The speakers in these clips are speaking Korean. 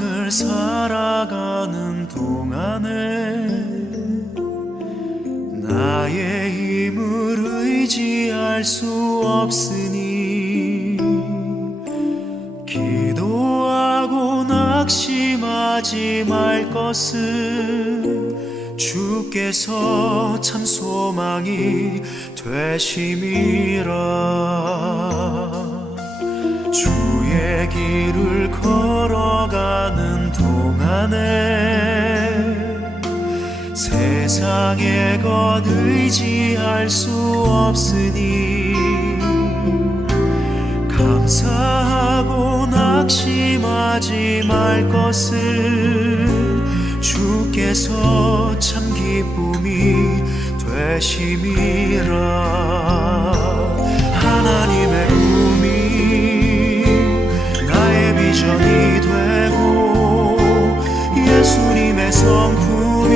세상을 살아가는 동안에 나의 힘을 의지할 수 없으니 기도하고 낙심하지 말 것은 주께서 참 소망이 되심이라. 주의 길을 걸어가는 동안에 세상의 것 의지할 수 없으니 감사하고 낙심하지 말 것은 주께서 참 기쁨이 되심이라. 하나님의 꿈이 나의 비전이 되고 예수님의 성품이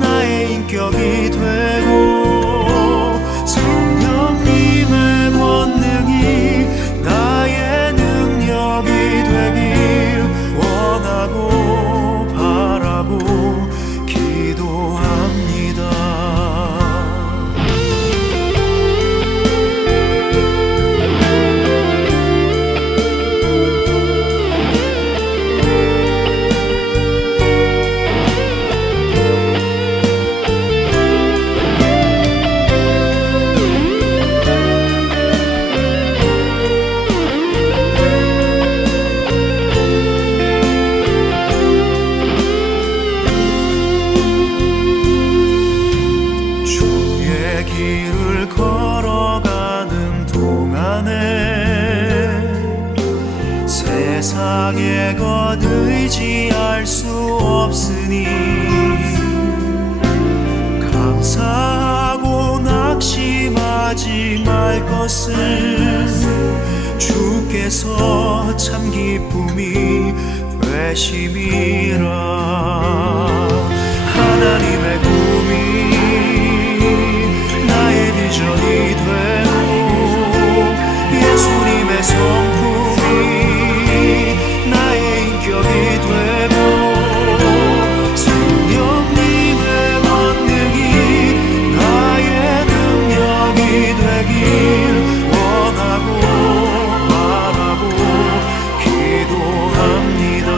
나의 인격이 되고 성령님의 권능이 나의 능력이 되길 원하고 바라고 기도합니다. 길을 걸어가는 동안에 세상의 것 의지할 수 없으니 감사하고 낙심하지 말 것은 주께서 참 기쁨이 되심이라. 하나님의 꿈이 나의 비전이 되고 예수님의 성품이 나의 인격이 되고 성령님의 권능이 나의 능력이 되길 원하고 바라고 기도합니다.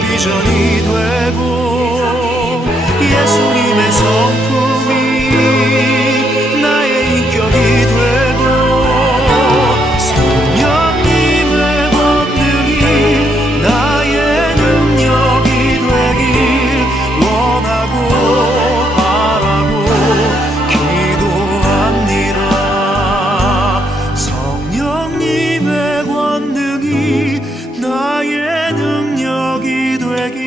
비전이 되고 예수님의 성품이 나의 인격이 되고 성령님의 권능이 나의 능력이 되길 원하고 바라고 기도합니다. 성령님의 권능이 나의 능력이 되길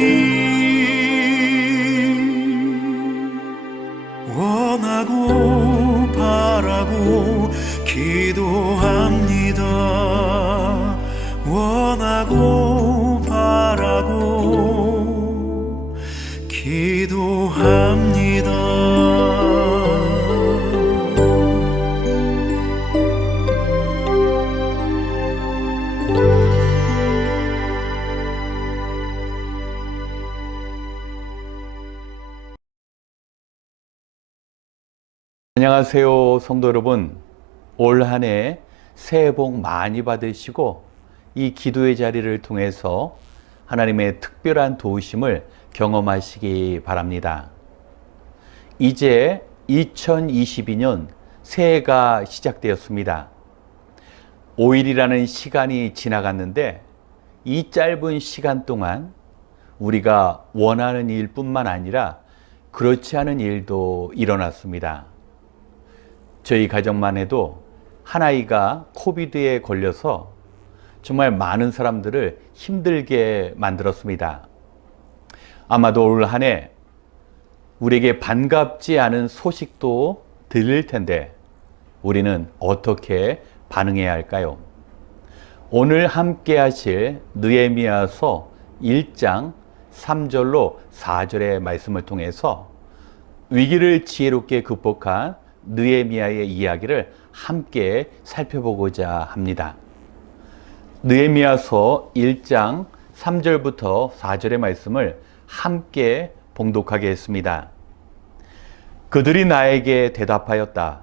원하고 바라고 기도합니다. 원하고 바라고 기도합니다. 안녕하세요, 성도 여러분. 올 한 해 새해 복 많이 받으시고 이 기도의 자리를 통해서 하나님의 특별한 도우심을 경험하시기 바랍니다. 이제 2022년 새해가 시작되었습니다. 5일이라는 시간이 지나갔는데 이 짧은 시간 동안 우리가 원하는 일뿐만 아니라 그렇지 않은 일도 일어났습니다. 저희 가정만 해도 한 아이가 코비드에 걸려서 정말 많은 사람들을 힘들게 만들었습니다. 아마도 올 한 해 우리에게 반갑지 않은 소식도 들릴 텐데 우리는 어떻게 반응해야 할까요? 오늘 함께 하실 느헤미야서 1장 3절로 4절의 말씀을 통해서 위기를 지혜롭게 극복한 느헤미야의 이야기를 함께 살펴보고자 합니다. 느헤미야서 1장 3절부터 4절의 말씀을 함께 봉독하겠습니다. 그들이 나에게 대답하였다.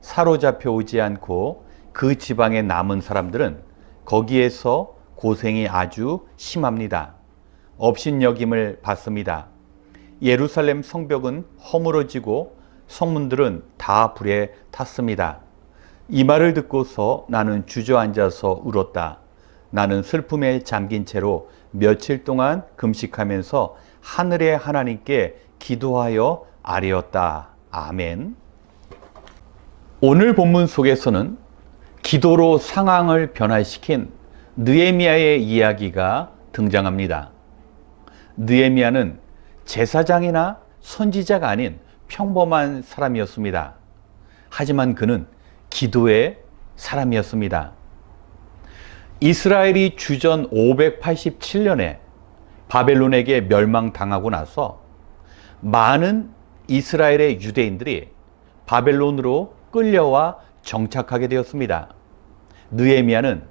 사로잡혀 오지 않고 그 지방에 남은 사람들은 거기에서 고생이 아주 심합니다. 업신여김을 받습니다. 예루살렘 성벽은 허물어지고 성문들은 다 불에 탔습니다. 이 말을 듣고서 나는 주저앉아서 울었다. 나는 슬픔에 잠긴 채로 며칠 동안 금식하면서 하늘의 하나님께 기도하여 아뢰었다. 아멘. 오늘 본문 속에서는 기도로 상황을 변화시킨 느헤미야의 이야기가 등장합니다. 느헤미야는 제사장이나 선지자가 아닌 평범한 사람이었습니다. 하지만 그는 기도의 사람이었습니다. 이스라엘이 주전 587년에 바벨론에게 멸망당하고 나서 많은 이스라엘의 유대인들이 바벨론으로 끌려와 정착하게 되었습니다. 느헤미야는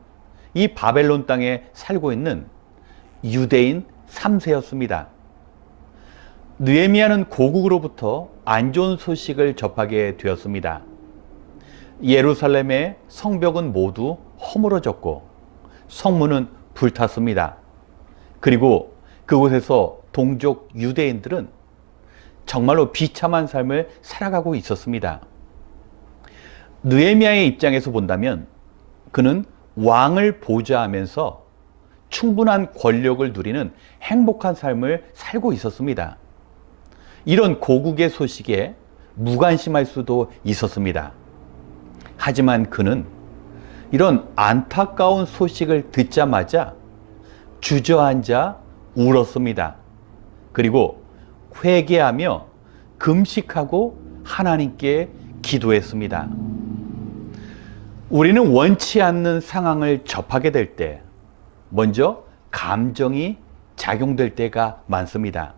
이 바벨론 땅에 살고 있는 유대인 3세였습니다. 느헤미야는 고국으로부터 안 좋은 소식을 접하게 되었습니다. 예루살렘의 성벽은 모두 허물어졌고 성문은 불탔습니다. 그리고 그곳에서 동족 유대인들은 정말로 비참한 삶을 살아가고 있었습니다. 느헤미야의 입장에서 본다면 그는 왕을 보좌하면서 충분한 권력을 누리는 행복한 삶을 살고 있었습니다. 이런 고국의 소식에 무관심할 수도 있었습니다. 하지만 그는 이런 안타까운 소식을 듣자마자 주저앉아 울었습니다. 그리고 회개하며 금식하고 하나님께 기도했습니다. 우리는 원치 않는 상황을 접하게 될 때 먼저 감정이 작용될 때가 많습니다.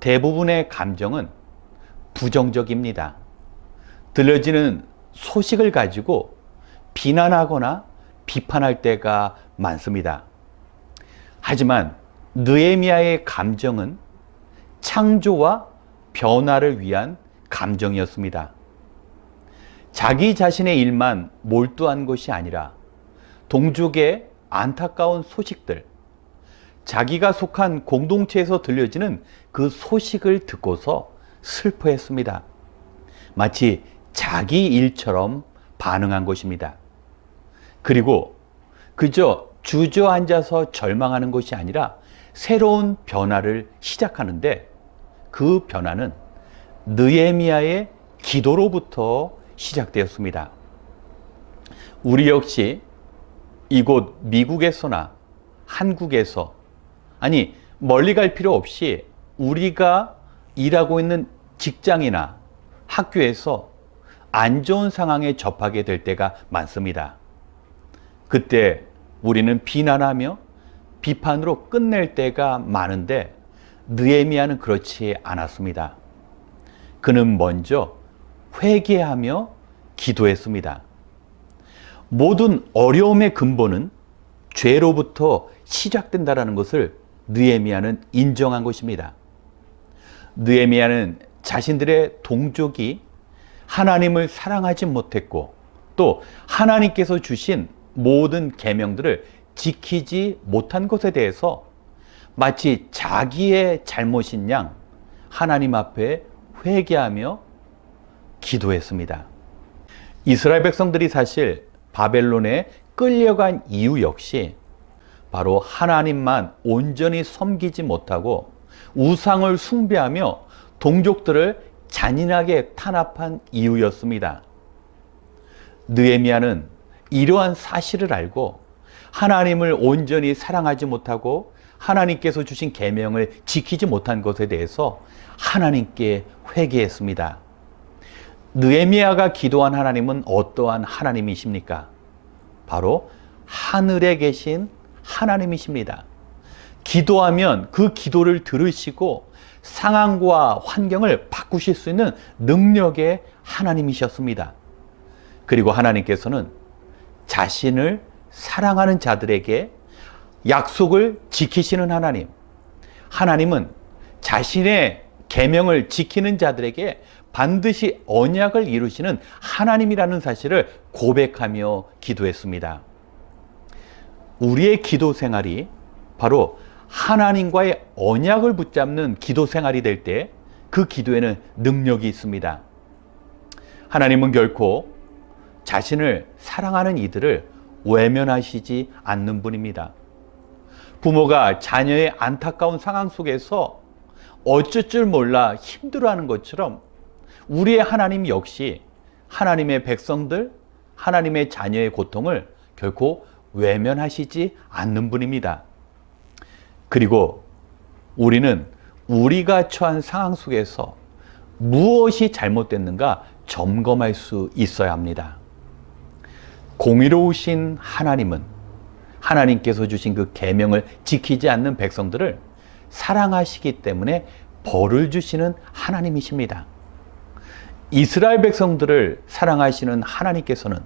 대부분의 감정은 부정적입니다. 들려지는 소식을 가지고 비난하거나 비판할 때가 많습니다. 하지만 느헤미야의 감정은 창조와 변화를 위한 감정이었습니다. 자기 자신의 일만 몰두한 것이 아니라 동족의 안타까운 소식들, 자기가 속한 공동체에서 들려지는 그 소식을 듣고서 슬퍼했습니다. 마치 자기 일처럼 반응한 것입니다. 그리고 그저 주저앉아서 절망하는 것이 아니라 새로운 변화를 시작하는데 그 변화는 느헤미야의 기도로부터 시작되었습니다. 우리 역시 이곳 미국에서나 한국에서, 아니 멀리 갈 필요 없이 우리가 일하고 있는 직장이나 학교에서 안 좋은 상황에 접하게 될 때가 많습니다. 그때 우리는 비난하며 비판으로 끝낼 때가 많은데 느헤미야는 그렇지 않았습니다. 그는 먼저 회개하며 기도했습니다. 모든 어려움의 근본은 죄로부터 시작된다는 것을 느헤미야는 인정한 것입니다. 느헤미야는 자신들의 동족이 하나님을 사랑하지 못했고 또 하나님께서 주신 모든 계명들을 지키지 못한 것에 대해서 마치 자기의 잘못인 양 하나님 앞에 회개하며 기도했습니다. 이스라엘 백성들이 사실 바벨론에 끌려간 이유 역시 바로 하나님만 온전히 섬기지 못하고 우상을 숭배하며 동족들을 잔인하게 탄압한 이유였습니다. 느헤미야는 이러한 사실을 알고 하나님을 온전히 사랑하지 못하고 하나님께서 주신 계명을 지키지 못한 것에 대해서 하나님께 회개했습니다. 느헤미야가 기도한 하나님은 어떠한 하나님이십니까? 바로 하늘에 계신 하나님이십니다. 기도하면 그 기도를 들으시고 상황과 환경을 바꾸실 수 있는 능력의 하나님이셨습니다. 그리고 하나님께서는 자신을 사랑하는 자들에게 약속을 지키시는 하나님, 하나님은 자신의 계명을 지키는 자들에게 반드시 언약을 이루시는 하나님이라는 사실을 고백하며 기도했습니다. 우리의 기도 생활이 바로 하나님과의 언약을 붙잡는 기도 생활이 될 때 그 기도에는 능력이 있습니다. 하나님은 결코 자신을 사랑하는 이들을 외면하시지 않는 분입니다. 부모가 자녀의 안타까운 상황 속에서 어쩔 줄 몰라 힘들어하는 것처럼 우리의 하나님 역시 하나님의 백성들, 하나님의 자녀의 고통을 결코 외면하시지 않는 분입니다. 그리고 우리는 우리가 처한 상황 속에서 무엇이 잘못됐는가 점검할 수 있어야 합니다. 공의로우신 하나님은 하나님께서 주신 그 계명을 지키지 않는 백성들을 사랑하시기 때문에 벌을 주시는 하나님이십니다. 이스라엘 백성들을 사랑하시는 하나님께서는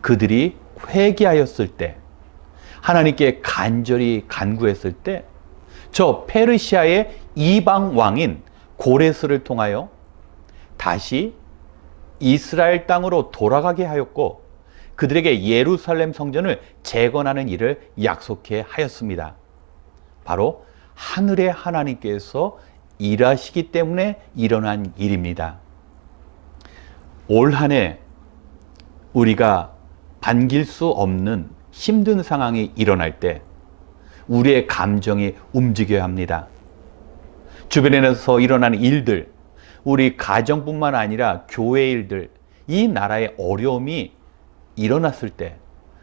그들이 회개하였을 때, 하나님께 간절히 간구했을 때 저 페르시아의 이방 왕인 고레스를 통하여 다시 이스라엘 땅으로 돌아가게 하였고 그들에게 예루살렘 성전을 재건하는 일을 약속해 하였습니다. 바로 하늘의 하나님께서 일하시기 때문에 일어난 일입니다. 올 한 해 우리가 반길 수 없는 힘든 상황이 일어날 때 우리의 감정이 움직여야 합니다. 주변에서 일어나는 일들, 우리 가정뿐만 아니라 교회 일들, 이 나라의 어려움이 일어났을 때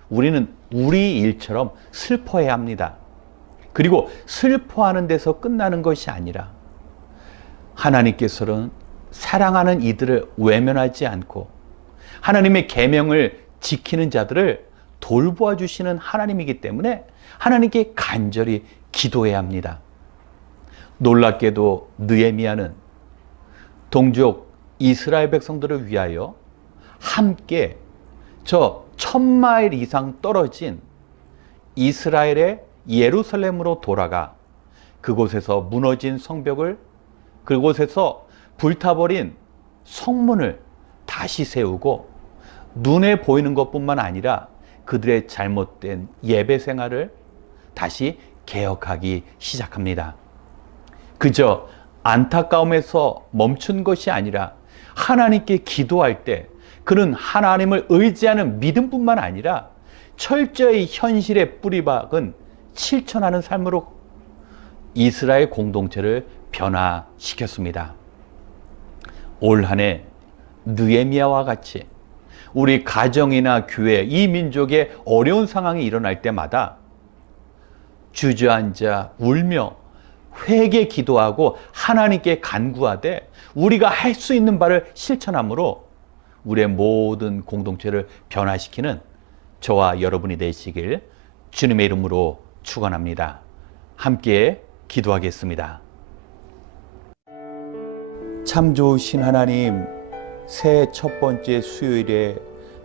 우리는 우리 일처럼 슬퍼해야 합니다. 그리고 슬퍼하는 데서 끝나는 것이 아니라 하나님께서는 사랑하는 이들을 외면하지 않고 하나님의 계명을 지키는 자들을 돌보아 주시는 하나님이기 때문에 하나님께 간절히 기도해야 합니다. 놀랍게도 느헤미야는 동족 이스라엘 백성들을 위하여 함께 저 1000마일 이상 떨어진 이스라엘의 예루살렘으로 돌아가 그곳에서 무너진 성벽을, 그곳에서 불타버린 성문을 다시 세우고 눈에 보이는 것뿐만 아니라 그들의 잘못된 예배 생활을 다시 개혁하기 시작합니다. 그저 안타까움에서 멈춘 것이 아니라 하나님께 기도할 때 그는 하나님을 의지하는 믿음뿐만 아니라 철저히 현실에 뿌리박은 실천하는 삶으로 이스라엘 공동체를 변화시켰습니다. 올 한 해 느헤미야와 같이 우리 가정이나 교회, 이 민족의 어려운 상황이 일어날 때마다 주저앉아 울며 회개 기도하고 하나님께 간구하되 우리가 할 수 있는 바를 실천함으로 우리의 모든 공동체를 변화시키는 저와 여러분이 되시길 주님의 이름으로 축원합니다. 함께 기도하겠습니다. 참 좋으신 하나님, 새해 첫 번째 수요일에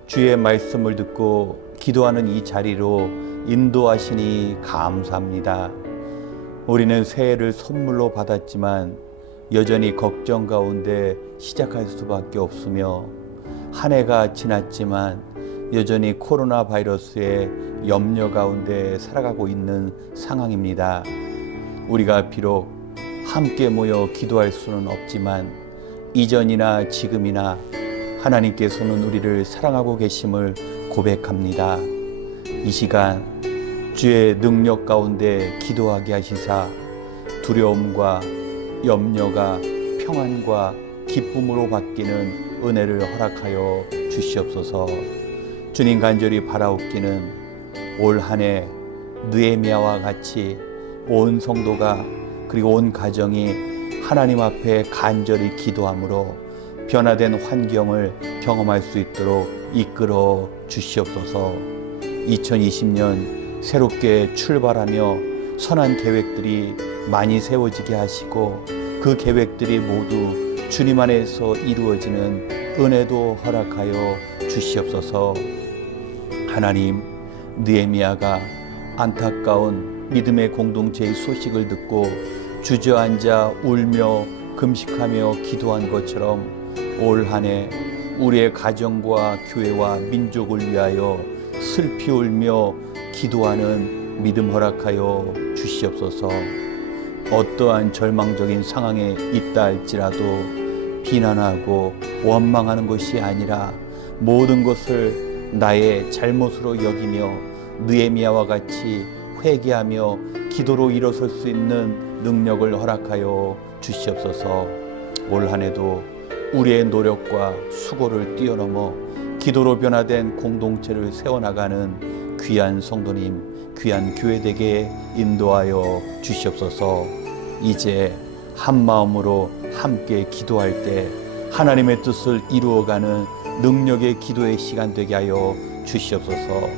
주의 말씀을 듣고 기도하는 이 자리로 인도하시니 감사합니다. 우리는 새해를 선물로 받았지만 여전히 걱정 가운데 시작할 수밖에 없으며 한 해가 지났지만 여전히 코로나 바이러스의 염려 가운데 살아가고 있는 상황입니다. 우리가 비록 함께 모여 기도할 수는 없지만 이전이나 지금이나 하나님께서는 우리를 사랑하고 계심을 고백합니다. 이 시간 주의 능력 가운데 기도하게 하시사 두려움과 염려가 평안과 기쁨으로 바뀌는 은혜를 허락하여 주시옵소서. 주님 간절히 바라옵기는 올 한 해 느헤미야와 같이 온 성도가 그리고 온 가정이 하나님 앞에 간절히 기도함으로 변화된 환경을 경험할 수 있도록 이끌어 주시옵소서. 2020년 새롭게 출발하며 선한 계획들이 많이 세워지게 하시고 그 그 계획들이 모두 주님 안에서 이루어지는 은혜도 허락하여 주시옵소서. 하나님, 느헤미야가 안타까운 믿음의 공동체의 소식을 듣고 주저앉아 울며 금식하며 기도한 것처럼 올 한 해 우리의 가정과 교회와 민족을 위하여 슬피 울며 기도하는 믿음 허락하여 주시옵소서. 어떠한 절망적인 상황에 있다 할지라도 비난하고 원망하는 것이 아니라 모든 것을 나의 잘못으로 여기며 느헤미야와 같이 회개하며 기도로 일어설 수 있는 능력을 허락하여 주시옵소서. 올 한 해도 우리의 노력과 수고를 뛰어넘어 기도로 변화된 공동체를 세워나가는 귀한 성도님, 귀한 교회되게 인도하여 주시옵소서. 이제 한 마음으로 함께 기도할 때 하나님의 뜻을 이루어가는 능력의 기도의 시간 되게 하여 주시옵소서.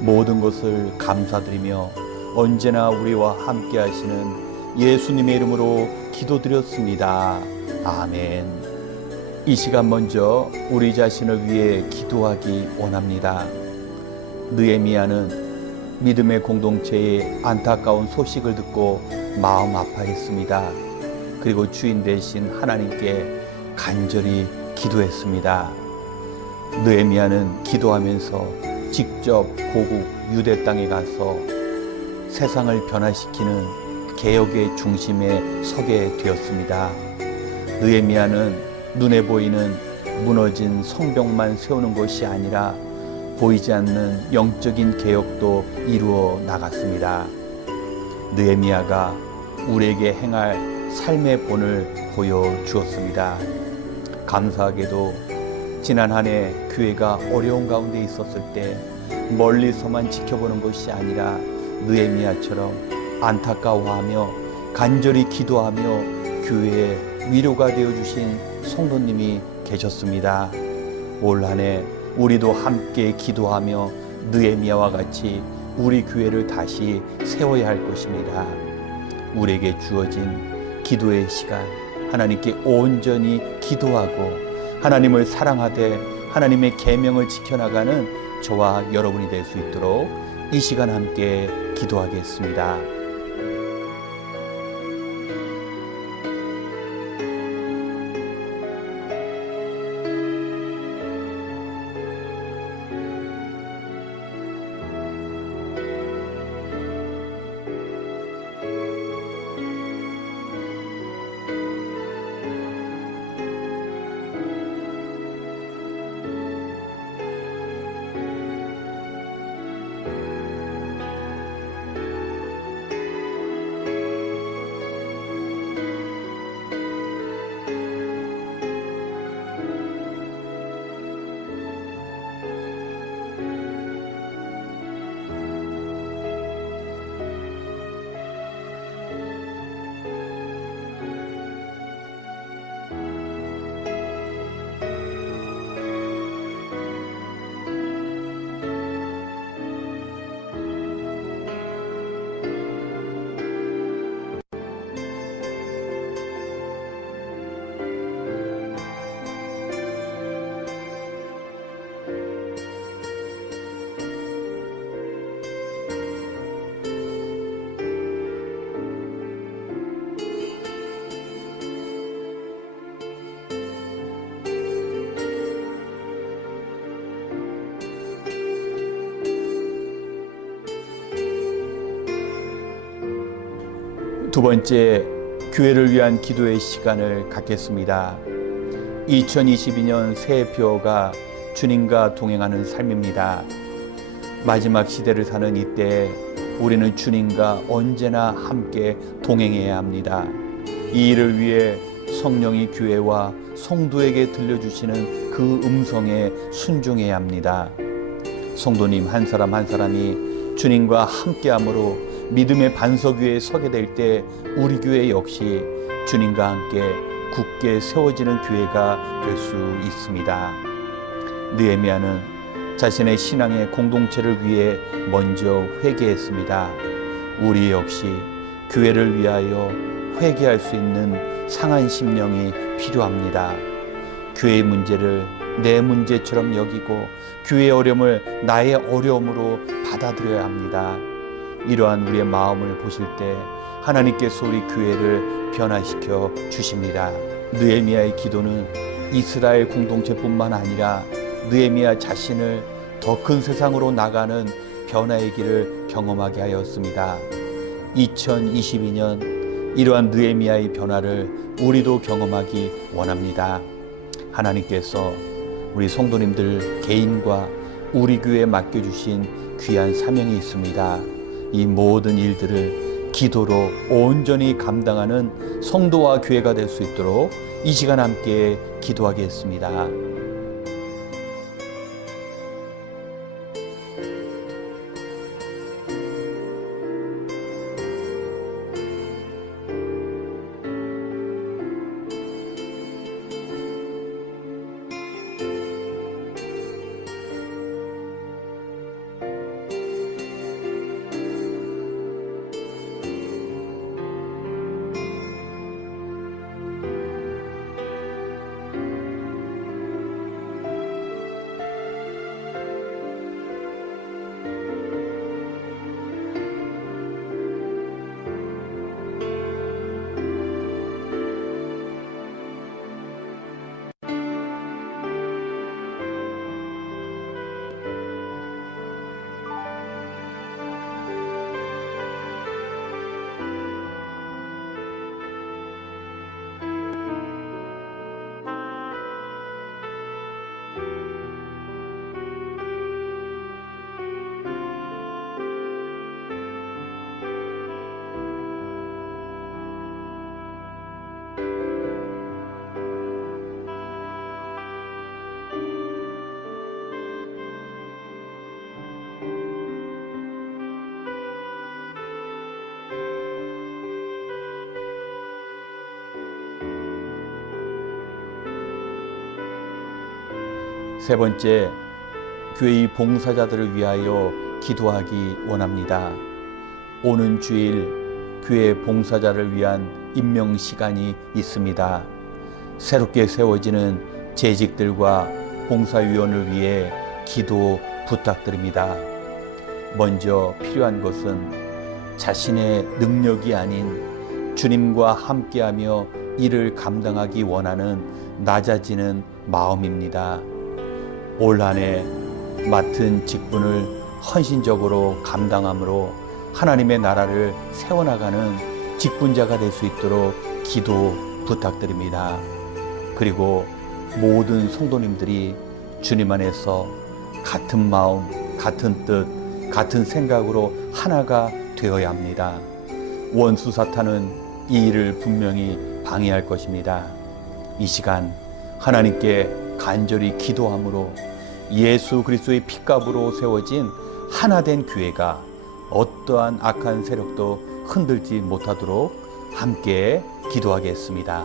모든 것을 감사드리며 언제나 우리와 함께 하시는 예수님의 이름으로 기도드렸습니다. 아멘. 이 시간 먼저 우리 자신을 위해 기도하기 원합니다. 느헤미야는 믿음의 공동체의 안타까운 소식을 듣고 마음 아파했습니다. 그리고 주인 되신 하나님께 간절히 기도했습니다. 느헤미야는 기도하면서 직접 고국 유대 땅에 가서 세상을 변화시키는 개혁의 중심에 서게 되었습니다. 느헤미야는 눈에 보이는 무너진 성벽만 세우는 것이 아니라 보이지 않는 영적인 개혁도 이루어 나갔습니다. 느헤미야가 우리에게 행할 삶의 본을 보여주었습니다. 감사하게도 지난 한 해 교회가 어려운 가운데 있었을 때 멀리서만 지켜보는 것이 아니라 느헤미야처럼 안타까워하며 간절히 기도하며 교회에 위로가 되어주신 성도님이 계셨습니다. 올 한 해 우리도 함께 기도하며 느헤미야와 같이 우리 교회를 다시 세워야 할 것입니다. 우리에게 주어진 기도의 시간, 하나님께 온전히 기도하고 하나님을 사랑하되 하나님의 계명을 지켜나가는 저와 여러분이 될 수 있도록 이 시간 함께 기도하겠습니다. 두 번째, 교회를 위한 기도의 시간을 갖겠습니다. 2022년 새해 표어가 주님과 동행하는 삶입니다. 마지막 시대를 사는 이때 우리는 주님과 언제나 함께 동행해야 합니다. 이 일을 위해 성령이 교회와 성도에게 들려주시는 그 음성에 순종해야 합니다. 성도님 한 사람 한 사람이 주님과 함께함으로 믿음의 반석 위에 서게 될 때 우리 교회 역시 주님과 함께 굳게 세워지는 교회가 될 수 있습니다. 느헤미야는 자신의 신앙의 공동체를 위해 먼저 회개했습니다. 우리 역시 교회를 위하여 회개할 수 있는 상한 심령이 필요합니다. 교회의 문제를 내 문제처럼 여기고 교회의 어려움을 나의 어려움으로 받아들여야 합니다. 이러한 우리의 마음을 보실 때 하나님께서 우리 교회를 변화시켜 주십니다. 느헤미야의 기도는 이스라엘 공동체뿐만 아니라 느헤미야 자신을 더 큰 세상으로 나가는 변화의 길을 경험하게 하였습니다. 2022년 이러한 느헤미야의 변화를 우리도 경험하기 원합니다. 하나님께서 우리 성도님들 개인과 우리 교회에 맡겨주신 귀한 사명이 있습니다. 이 모든 일들을 기도로 온전히 감당하는 성도와 교회가 될 수 있도록 이 시간 함께 기도하겠습니다. 세 번째, 교회의 봉사자들을 위하여 기도하기 원합니다. 오는 주일 교회 봉사자를 위한 임명 시간이 있습니다. 새롭게 세워지는 재직들과 봉사위원을 위해 기도 부탁드립니다. 먼저 필요한 것은 자신의 능력이 아닌 주님과 함께하며 일을 감당하기 원하는 낮아지는 마음입니다. 올 한 해 맡은 직분을 헌신적으로 감당함으로 하나님의 나라를 세워나가는 직분자가 될 수 있도록 기도 부탁드립니다. 그리고 모든 성도님들이 주님 안에서 같은 마음, 같은 뜻, 같은 생각으로 하나가 되어야 합니다. 원수 사탄은 이 일을 분명히 방해할 것입니다. 이 시간 하나님께 간절히 기도함으로 예수 그리스도의 핏값으로 세워진 하나된 교회가 어떠한 악한 세력도 흔들지 못하도록 함께 기도하겠습니다.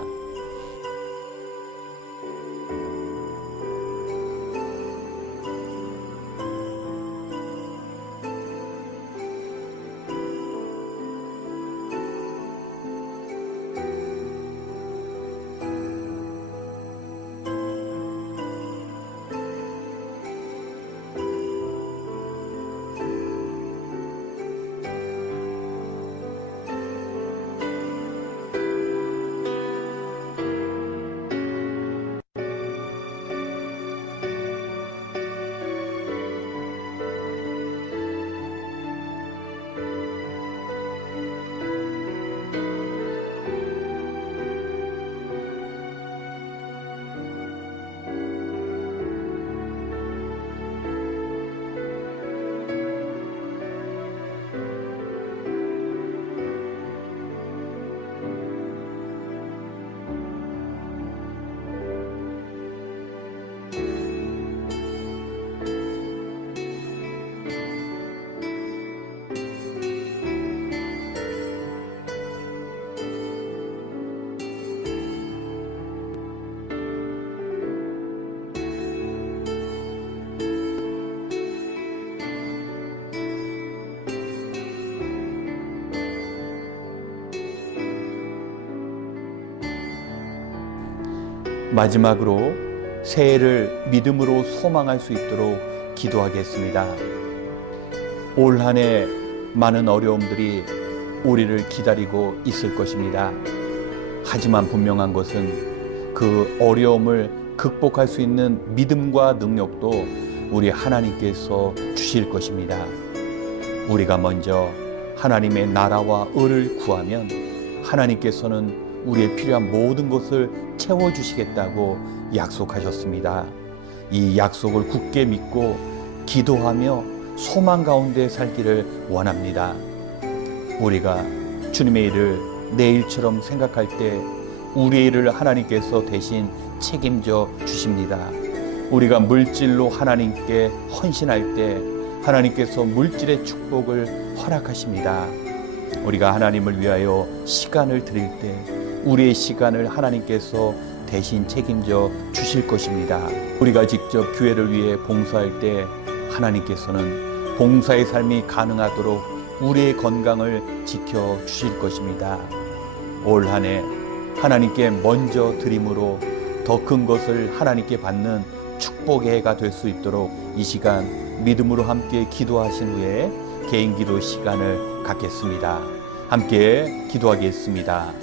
마지막으로 새해를 믿음으로 소망할 수 있도록 기도하겠습니다. 올 한 해 많은 어려움들이 우리를 기다리고 있을 것입니다. 하지만 분명한 것은 그 어려움을 극복할 수 있는 믿음과 능력도 우리 하나님께서 주실 것입니다. 우리가 먼저 하나님의 나라와 의를 구하면 하나님께서는 우리의 필요한 모든 것을 채워주시겠다고 약속하셨습니다. 이 약속을 굳게 믿고 기도하며 소망 가운데 살기를 원합니다. 우리가 주님의 일을 내일처럼 생각할 때 우리의 일을 하나님께서 대신 책임져 주십니다. 우리가 물질로 하나님께 헌신할 때 하나님께서 물질의 축복을 허락하십니다. 우리가 하나님을 위하여 시간을 드릴 때 우리의 시간을 하나님께서 대신 책임져 주실 것입니다. 우리가 직접 교회를 위해 봉사할 때 하나님께서는 봉사의 삶이 가능하도록 우리의 건강을 지켜 주실 것입니다. 올 한 해 하나님께 먼저 드림으로 더 큰 것을 하나님께 받는 축복의 해가 될 수 있도록 이 시간 믿음으로 함께 기도하신 후에 개인 기도 시간을 갖겠습니다. 함께 기도하겠습니다.